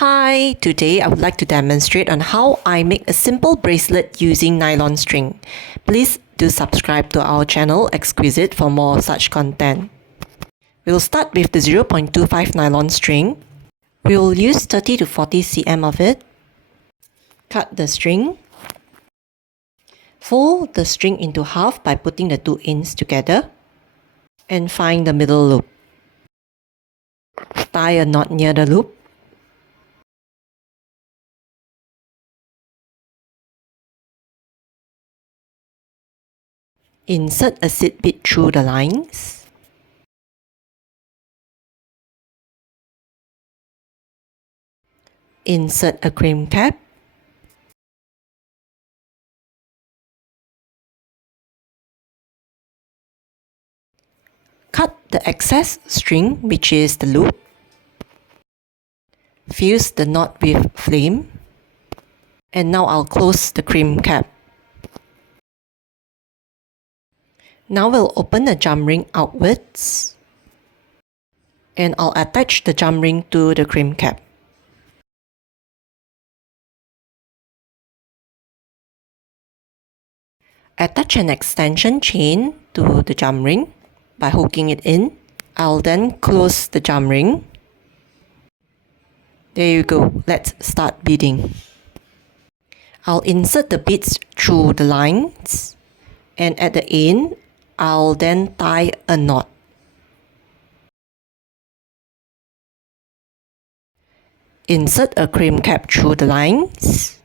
Hi, today I would like to demonstrate on how I make a simple bracelet using nylon string. Please do subscribe to our channel Xkweesit for more such content. We'll start with the 0.25 nylon string. We will use 30 to 40 cm of it. Cut the string. Fold the string into half by putting the two ends together. And find the middle loop. Tie a knot near the loop. Insert a seed bead through the lines. Insert a crimp cap. Cut the excess string, which is the loop. Fuse the knot with flame. And now I'll close the crimp cap. Now we'll open the jump ring outwards. And I'll attach the jump ring to the crimp cap. Attach an extension chain to the jump ring by hooking it in. I'll then close the jump ring. There you go. Let's start beading. I'll insert the beads through the lines, and at the end, I'll then tie a knot. Insert a crimp cap through the lines.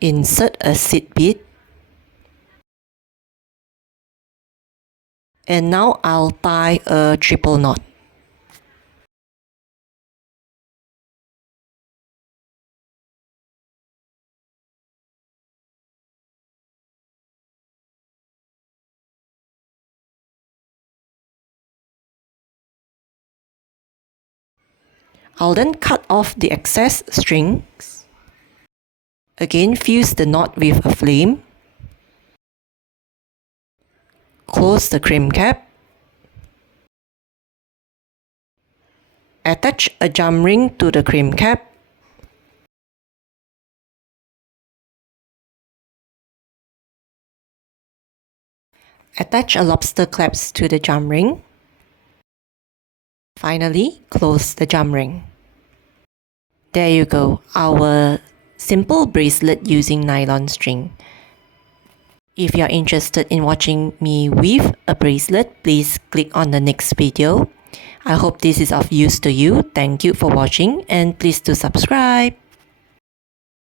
Insert a seed bead. And now I'll tie a triple knot. I'll then cut off the excess strings. Again, fuse the knot with a flame. Close the crimp cap. Attach a jump ring to the crimp cap. Attach a lobster clasp to the jump ring. Finally, close the jump ring. There you go, our simple bracelet using nylon string. If you're interested in watching me weave a bracelet, please click on the next video. I hope this is of use to you. Thank you for watching and please do subscribe.